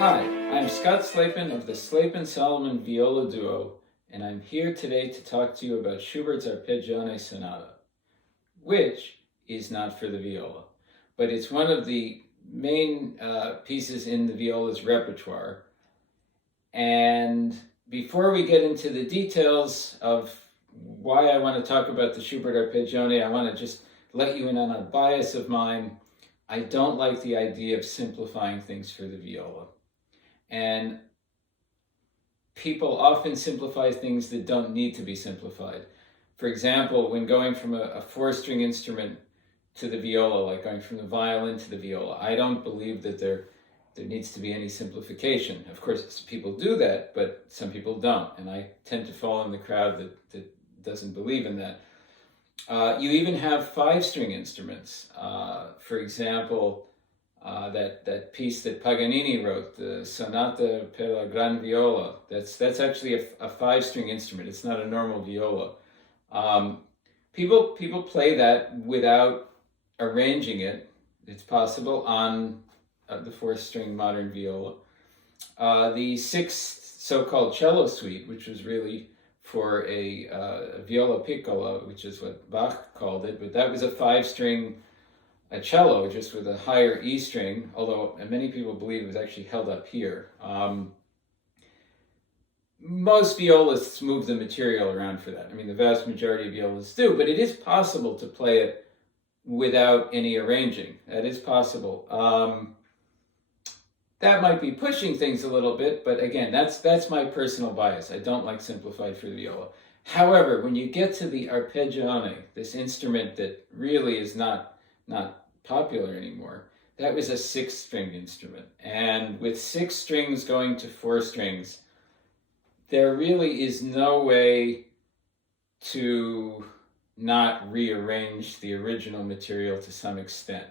Hi, I'm Scott Slapin of the Slapin-Solomon Viola Duo, and I'm here today to talk to you about Schubert's Arpeggione Sonata, which is not for the viola, but it's one of the main pieces in the viola's repertoire. And before we get into the details of why I want to talk about the Schubert Arpeggione, I want to just let you in on a bias of mine. I don't like the idea of simplifying things for the viola. And people often simplify things that don't need to be simplified. For example, when going from a four-string instrument to the viola, like going from the violin to the viola, I don't believe that there needs to be any simplification. Of course, people do that, but some people don't, and I tend to fall in the crowd that doesn't believe in that. You even have five-string instruments. For example, that piece that Paganini wrote, the Sonata per la Gran Viola, that's actually a five-string instrument. It's not a normal viola. People play that without arranging it. It's possible on the fourth-string modern viola. The sixth so-called cello suite, which was really for a viola piccola, which is what Bach called it, but that was a five-string cello, just with a higher E string, although many people believe it was actually held up here. Most violists move the material around for that. I mean, the vast majority of violists do, but it is possible to play it without any arranging. That is possible. That might be pushing things a little bit, but again, that's my personal bias. I don't like simplified for the viola. However, when you get to the arpeggione, this instrument that really is not popular anymore, that was a six-string instrument. And with six strings going to four strings, there really is no way to not rearrange the original material to some extent.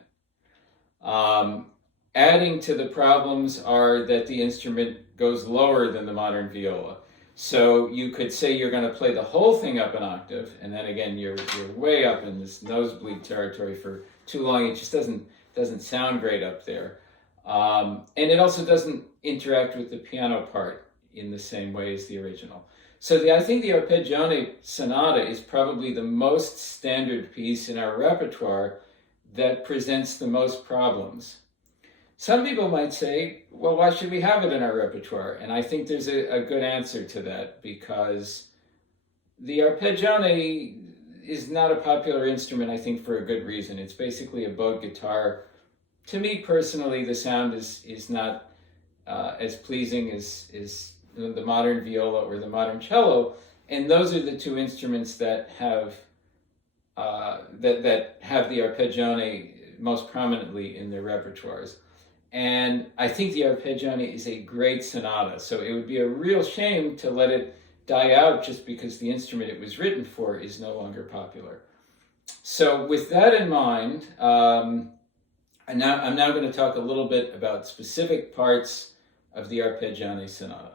Adding to the problems are that the instrument goes lower than the modern viola. So you could say you're going to play the whole thing up an octave, and then again you're way up in this nosebleed territory for too long. It just doesn't sound great up there, and it also doesn't interact with the piano part in the same way as the original. So I think the Arpeggione Sonata is probably the most standard piece in our repertoire that presents the most problems. Some people might say, well, why should we have it in our repertoire? And I think there's a good answer to that, because the arpeggione is not a popular instrument, I think, for a good reason. It's basically a bowed guitar. To me personally, the sound is not as pleasing as the modern viola or the modern cello, and those are the two instruments that have the arpeggione most prominently in their repertoires. And I think the Arpeggione is a great sonata, so it would be a real shame to let it die out just because the instrument it was written for is no longer popular. So with that in mind, I'm now going to talk a little bit about specific parts of the Arpeggione Sonata.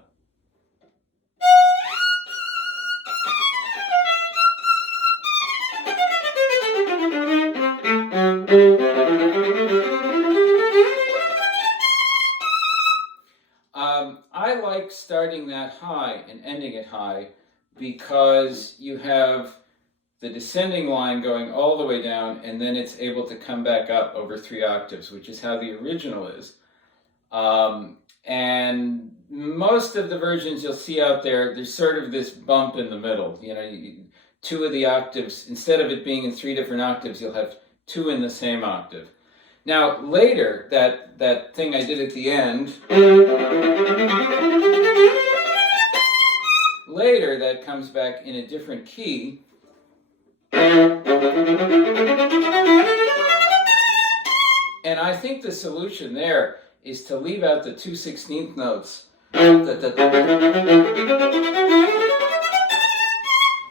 I like starting that high and ending it high because you have the descending line going all the way down, and then it's able to come back up over three octaves, which is how the original is. And most of the versions you'll see out there, there's sort of this bump in the middle. You know, two of the octaves, instead of it being in three different octaves, you'll have two in the same octave. Now, later, that thing I did at the end, later that comes back in a different key. And I think the solution there is to leave out the 2/16 notes.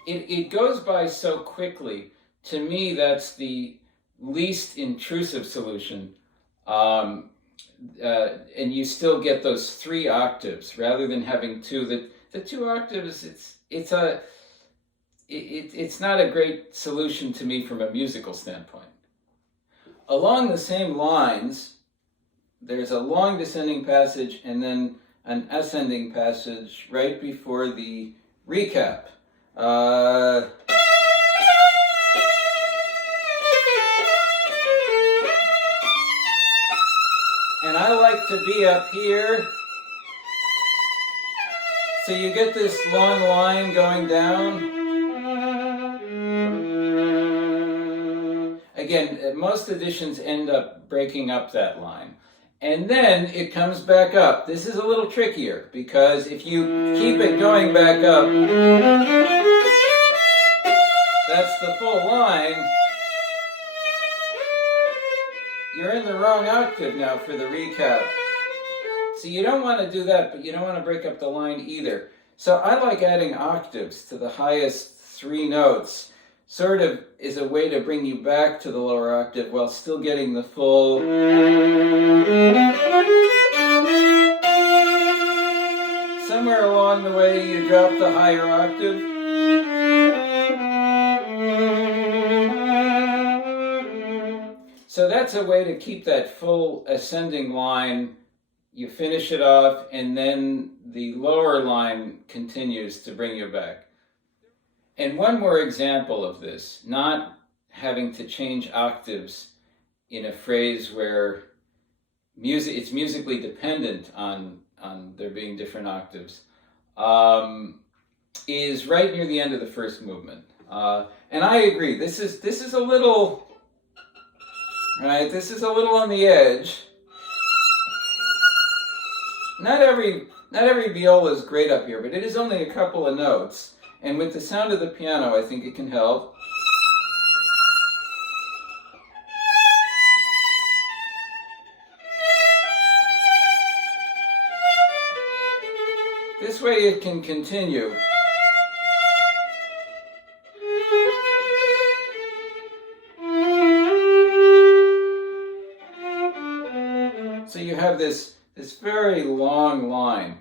It goes by so quickly. To me, that's the least intrusive solution, and you still get those three octaves rather than having two. The two octaves, it's not a great solution to me from a musical standpoint. Along the same lines, there's a long descending passage and then an ascending passage right before the recap. And I like to be up here. So you get this long line going down. Again, most editions end up breaking up that line. And then it comes back up. This is a little trickier because if you keep it going back up, that's the full line. You're in the wrong octave now for the recap. So you don't want to do that, but you don't want to break up the line either. So I like adding octaves to the highest three notes, sort of is a way to bring you back to the lower octave while still getting the full. Somewhere along the way you drop the higher octave. So that's a way to keep that full ascending line. You finish it off, and then the lower line continues to bring you back. And one more example of this, not having to change octaves in a phrase where it's musically dependent on there being different octaves, is right near the end of the first movement. And I agree, this is a little, right? This is a little on the edge. Not every viola is great up here, but it is only a couple of notes. And with the sound of the piano, I think it can help. This way it can continue. So you have this very long line.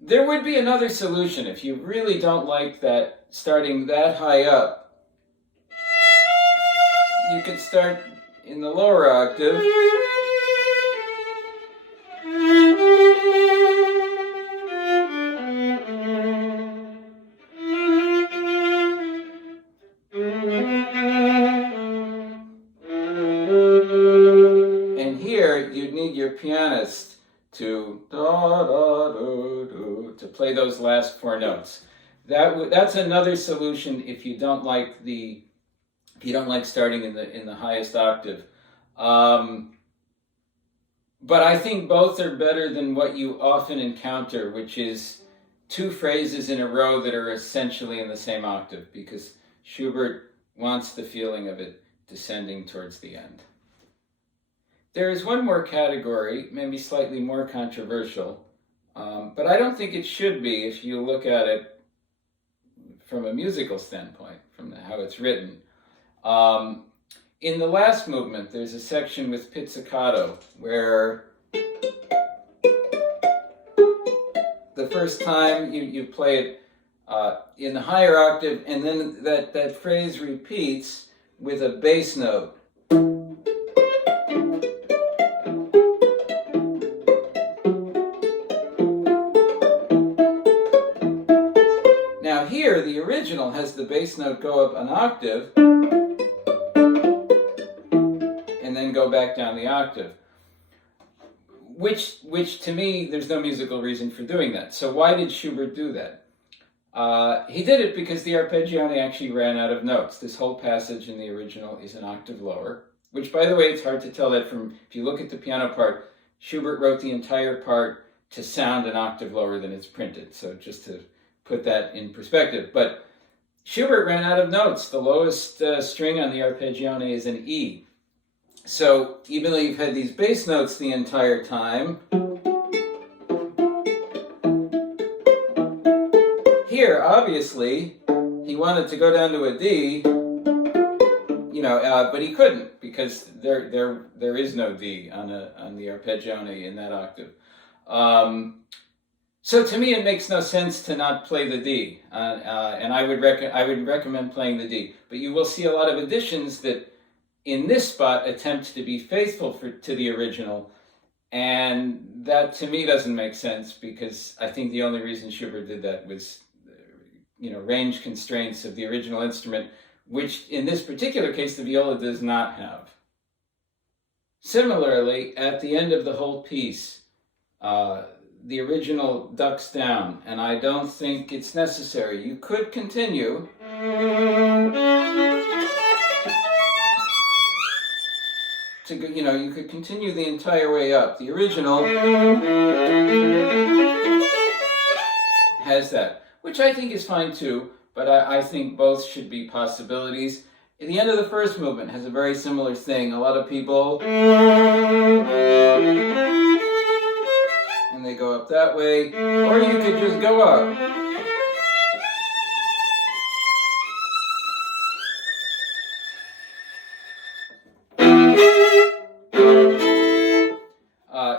There would be another solution if you really don't like that starting that high up. You could start in the lower octave. And here you'd need your pianist to play those last four notes. That's another solution if you don't like starting in the highest octave. But I think both are better than what you often encounter, which is two phrases in a row that are essentially in the same octave, because Schubert wants the feeling of it descending towards the end. There is one more category, maybe slightly more controversial, but I don't think it should be if you look at it from a musical standpoint, from how it's written. In the last movement, there's a section with pizzicato where the first time you play it in the higher octave, and then that phrase repeats with a bass note. Now here, the original has the bass note go up an octave and then go back down the octave. Which to me, there's no musical reason for doing that. So why did Schubert do that? He did it because the Arpeggione actually ran out of notes. This whole passage in the original is an octave lower, which, by the way, it's hard to tell that from, if you look at the piano part, Schubert wrote the entire part to sound an octave lower than it's printed. So just to put that in perspective. But Schubert ran out of notes. The lowest string on the Arpeggione is an E. So even though you've had these bass notes the entire time, here, obviously, he wanted to go down to a D, but he couldn't because there is no D on the Arpeggione in that octave. So to me, it makes no sense to not play the D, and I would recommend playing the D. But you will see a lot of editions that in this spot, attempt to be faithful to the original. And that to me doesn't make sense, because I think the only reason Schubert did that was, range constraints of the original instrument, which in this particular case, the viola does not have. Similarly, at the end of the whole piece, the original ducks down, and I don't think it's necessary. You could continue. You could continue the entire way up. The original has that, which I think is fine too, but I think both should be possibilities. At the end of the first movement has a very similar thing. A lot of people, and they go up that way, or you could just go up.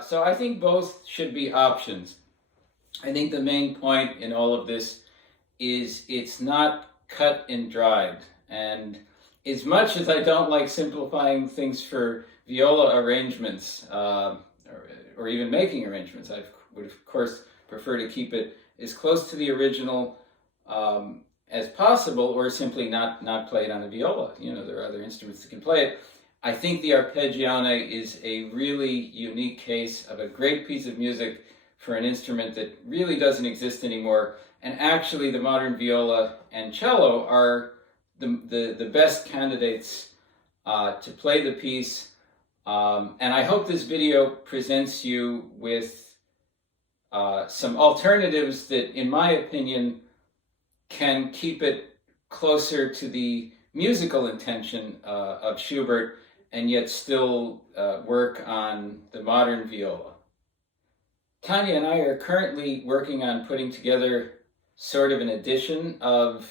So I think both should be options. I think the main point in all of this is it's not cut and dried. And as much as I don't like simplifying things for viola arrangements, or even making arrangements, I would of course prefer to keep it as close to the original as possible, or simply not play it on a viola. There are other instruments that can play it. I think the Arpeggione is a really unique case of a great piece of music for an instrument that really doesn't exist anymore. And actually, the modern viola and cello are the best candidates to play the piece. And I hope this video presents you with some alternatives that, in my opinion, can keep it closer to the musical intention of Schubert, and yet still work on the modern viola. Tanya and I are currently working on putting together sort of an edition of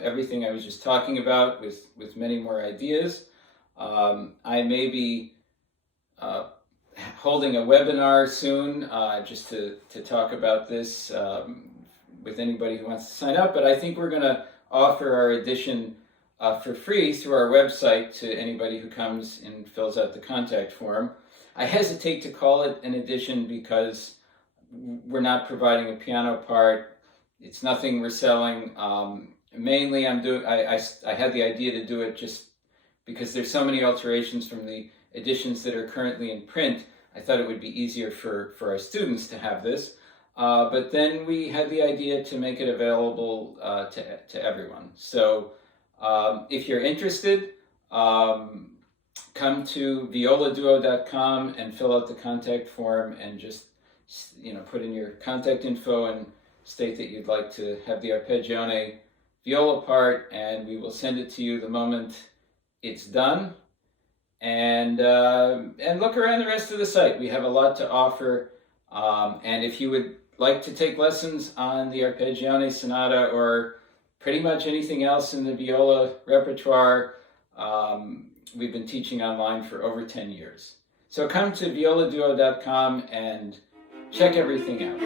everything I was just talking about, with many more ideas. I may be holding a webinar soon just to talk about this with anybody who wants to sign up, but I think we're going to offer our edition for free through our website to anybody who comes and fills out the contact form. I hesitate to call it an edition because we're not providing a piano part. It's nothing we're selling. Mainly, I had the idea to do it just because there's so many alterations from the editions that are currently in print. I thought it would be easier for our students to have this. But then we had the idea to make it available to everyone. So if you're interested, come to violaduo.com and fill out the contact form, and just put in your contact info and state that you'd like to have the Arpeggione viola part, and we will send it to you the moment it's done. And look around the rest of the site. We have a lot to offer. And if you would like to take lessons on the Arpeggione Sonata, or pretty much anything else in the viola repertoire, we've been teaching online for over 10 years. So come to violaduo.com and check everything out.